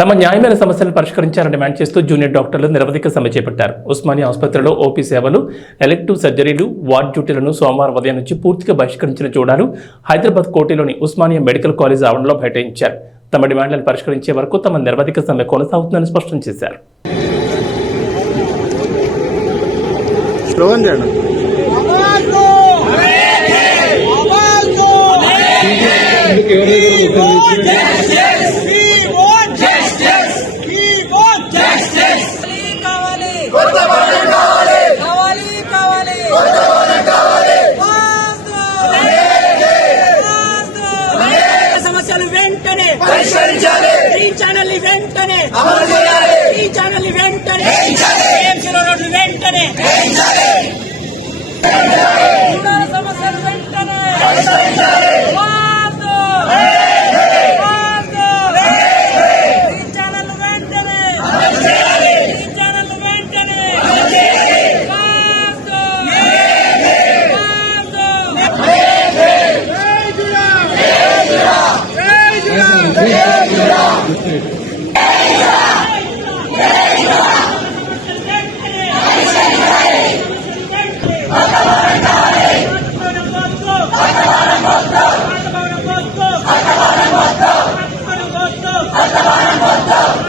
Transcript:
తమ న్యాయమైన సమస్యలను పరిష్కరించాలని డిమాండ్ చేస్తూ జూనియర్ డాక్టర్లు నిరవధిక సమ్మె చేపట్టారు ఉస్మానియా ఆసుపత్రిలో ఓపీ సేవలు ఎలెక్టివ్ సర్జరీలు వార్డ్ డ్యూటీలను సోమవారం ఉదయం నుంచి పూర్తిగా బహిష్కరించిన చూడాలు హైదరాబాద్ కోటలోని ఉస్మానియా మెడికల్ కాలేజ్ ఆవరణలో బయటించారు తమ డిమాండ్లను పరిష్కరించే వరకు తమ నిరవధిక సమ్మె కొనసాగుతుందని స్పష్టం చేశారు চলে চ্যানেল ইভেন্ট কেন আমাদের Stop! No